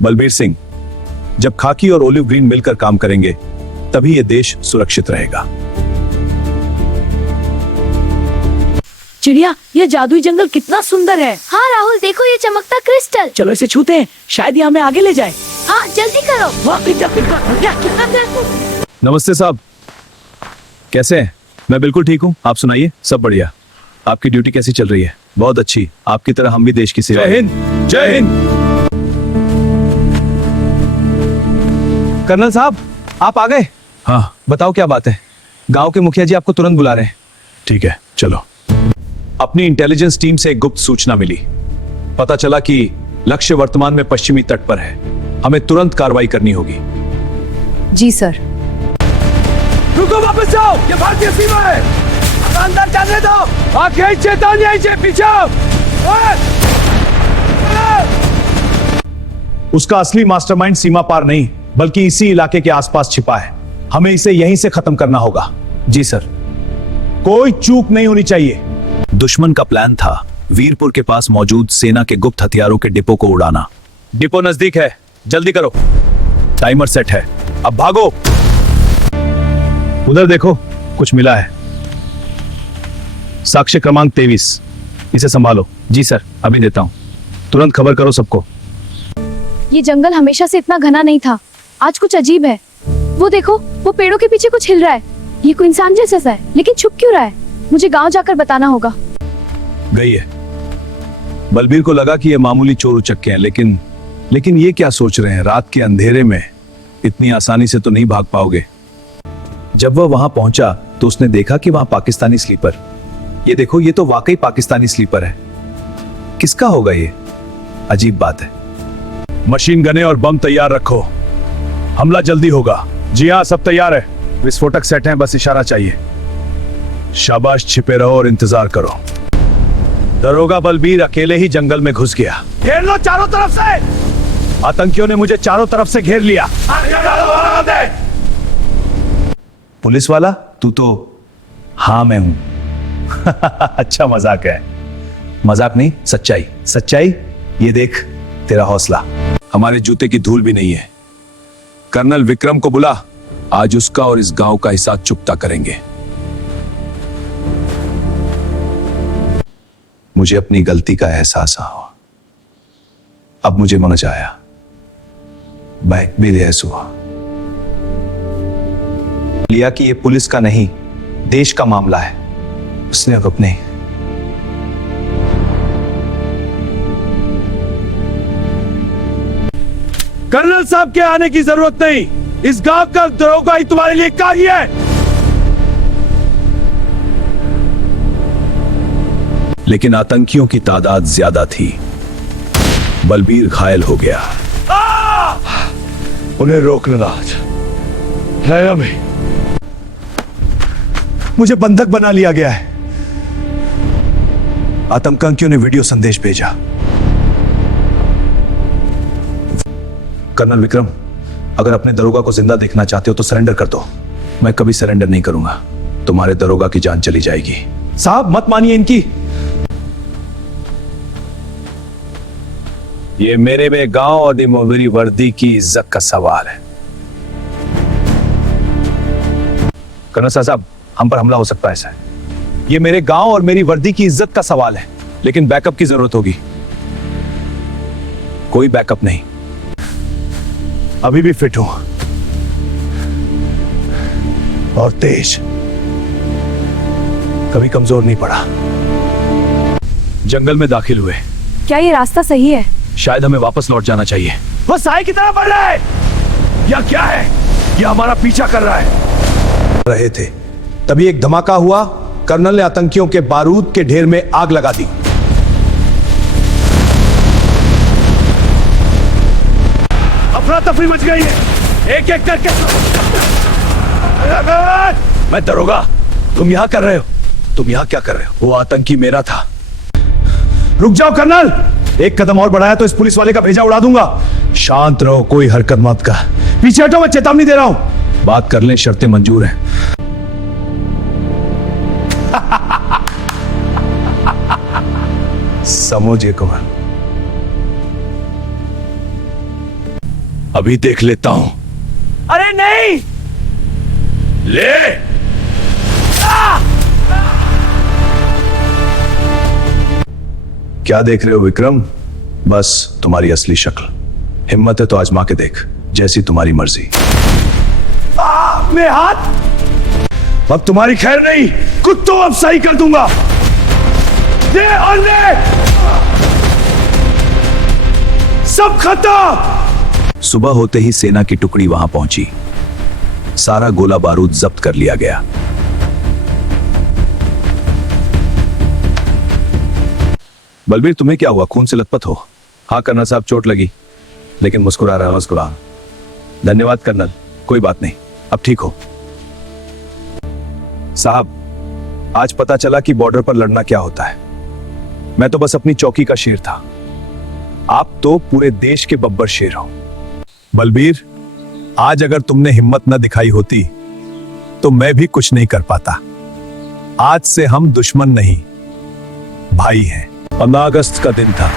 बलबीर सिंह, जब खाकी और ओलिव ग्रीन मिलकर काम करेंगे तभी ये देश सुरक्षित रहेगा। चिड़िया, ये जादुई जंगल कितना सुंदर है। हाँ राहुल, देखो ये चमकता क्रिस्टल। चलो इसे छूते हैं, शायद ये हमें आगे ले जाए। हाँ जल्दी करो। वाह, कितना नमस्ते साहब, कैसे हैं? मैं बिल्कुल ठीक हूँ, आप सुनाइए। सब बढ़िया। आपकी ड्यूटी कैसी चल रही है? बहुत अच्छी। आपकी तरह हम भी देश की सेवा। जय हिंद, जय हिंद। कर्नल साहब, आप आ गए? हाँ, बताओ क्या बात है? गांव के मुखिया जी आपको तुरंत बुला रहे हैं। ठीक है, चलो। अपनी इंटेलिजेंस टीम से एक गुप्त सूचना मिली। पता चला कि लक्ष्य वर्तमान में पश्चिमी तट पर है। हमें तुरंत कार्रवाई करनी होगी। जी सर। रुको, वापस जाओ, ये भारतीय सीमा है। अंदर जाने दो। आगे चेतावनी आई है, पीछे आओ। उसका असली मास्टरमाइंड सीमा पार नहीं बल्कि इसी इलाके के आसपास छिपा है। हमें इसे यहीं से खत्म करना होगा। जी सर। कोई चूक नहीं होनी चाहिए। दुश्मन का प्लान था वीरपुर के पास मौजूद सेना के गुप्त हथियारों के डिपो को उड़ाना। डिपो नजदीक है, जल्दी करो। टाइमर सेट है, अब भागो। उधर देखो, कुछ मिला है। साक्ष्य क्रमांक 23। इसे संभालो। जी सर, अभी देता हूँ। तुरंत खबर करो सबको। ये जंगल हमेशा से इतना घना नहीं था, आज कुछ अजीब है। वो देखो, वो पेड़ों के पीछे कुछ हिल रहा है। ये कोई इंसान जैसा सा है, लेकिन छुप क्यों रहा है? मुझे गांव जाकर बताना होगा। गई है। बलबीर को लगा कि ये मामूली चोर उचक्के हैं, लेकिन ये क्या सोच रहे हैं? रात के अंधेरे में इतनी आसानी से तो नहीं भाग पाओगे। जब वह वहां पहुंचा तो उसने देखा कि वहां पाकिस्तानी स्लीपर। ये देखो, ये तो वाकई पाकिस्तानी स्लीपर है। किसका होगा ये? अजीब बात है। मशीन गने और बम तैयार रखो, हमला जल्दी होगा। जी हाँ, सब तैयार है। विस्फोटक सेट हैं, बस इशारा चाहिए। शाबाश, छिपे रहो और इंतजार करो। दरोगा बलबीर अकेले ही जंगल में घुस गया। घेर लो चारों तरफ से। आतंकियों ने मुझे चारों तरफ से घेर लिया। पुलिस वाला तू तो? हाँ मैं हूं। अच्छा मजाक है। मजाक नहीं, सच्चाई। सच्चाई, ये देख तेरा हौसला। हमारे जूते की धूल भी नहीं है। कर्नल विक्रम को बुला, आज उसका और इस गांव का हिसाब चुकता करेंगे। मुझे अपनी गलती का एहसास हुआ। अब मुझे समझ आया, बैक भी रेस हुआ। लिया कि ये पुलिस का नहीं, देश का मामला है। उसने अब अपने कर्नल साहब के आने की जरूरत नहीं। इस गांव का दरोगा ही तुम्हारे लिए काफी है। लेकिन आतंकियों की तादाद ज्यादा थी। बलबीर घायल हो गया। उन्हें रोक लेना आज। में मुझे बंधक बना लिया गया है। आतंकियों ने वीडियो संदेश भेजा। कर्नल विक्रम, अगर अपने दरोगा को जिंदा देखना चाहते हो तो सरेंडर कर दो। मैं कभी सरेंडर नहीं करूंगा। तुम्हारे दरोगा की जान चली जाएगी। साहब मत मानिए इनकी। ये मेरे में गांव और मेरी वर्दी की इज्जत का सवाल है। कर्नल साहब, हम पर हमला हो सकता है सर। ये मेरे गांव और मेरी वर्दी की इज्जत का सवाल है, लेकिन बैकअप की जरूरत होगी। कोई बैकअप नहीं। अभी भी फिट हूं और तेज, कभी कमजोर नहीं पड़ा। जंगल में दाखिल हुए। क्या ये रास्ता सही है? शायद हमें वापस लौट जाना चाहिए। वो साई की तरफ बढ़ रहा है या क्या है? ये हमारा पीछा कर रहा है। रहे थे तभी एक धमाका हुआ। कर्नल ने आतंकियों के बारूद के ढेर में आग लगा दी। अफरा तफरी मच गई है। एक एक करके। मैं दरोगा, तुम यहां कर रहे हो? तुम यहां क्या कर रहे हो? वो आतंकी मेरा था। रुक जाओ कर्नल। एक कदम और बढ़ाया तो इस पुलिस वाले का भेजा उड़ा दूंगा। शांत रहो, कोई हरकत मत कर। पीछे हटो, मैं चेतावनी दे रहा हूं। बात कर लें, शर्तें मंजूर हैं। समझिए कुमार, अभी देख लेता हूं। अरे नहीं। ले। क्या देख रहे हो विक्रम? बस तुम्हारी असली शक्ल। हिम्मत है तो आजमा के देख, जैसी तुम्हारी मर्जी। मेरे हाथ। अब तुम्हारी खैर नहीं, कुत्तों अब सही कर दूंगा। दे और दे। सब खत्म। सुबह होते ही सेना की टुकड़ी वहां पहुंची। सारा गोला बारूद जब्त कर लिया गया। बलबीर, तुम्हें क्या हुआ? खून से लथपथ हो? हाँ कर्नल साहब, चोट लगी, लेकिन मुस्कुरा रहा मुस्कुरा। धन्यवाद कर्नल, कोई बात नहीं, अब ठीक हो। साहब, आज पता चला कि बॉर्डर पर लड़ना क्या होता है। मैं तो बस अपनी चौकी का शेर था, आप तो पूरे देश के बब्बर शेर हो। बलबीर, आज अगर तुमने हिम्मत न दिखाई होती तो मैं भी कुछ नहीं कर पाता। आज से हम दुश्मन नहीं, भाई हैं। 15 अगस्त का दिन था।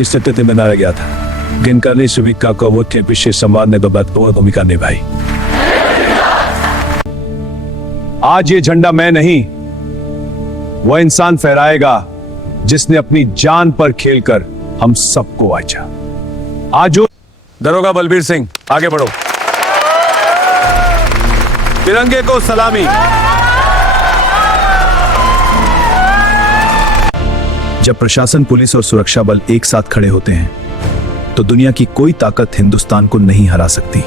इस स्थिति में रह गया था। गिनकरनी सुविका को वो के पीछे समाज ने भूमिका निभाई। आज ये झंडा मैं नहीं, वह इंसान फहराएगा जिसने अपनी जान पर खेलकर हम सबको आजा। आज दरोगा बलबीर सिंह, आगे बढ़ो। तिरंगे को सलामी। जब प्रशासन, पुलिस और सुरक्षा बल एक साथ खड़े होते हैं तो दुनिया की कोई ताकत हिंदुस्तान को नहीं हरा सकती।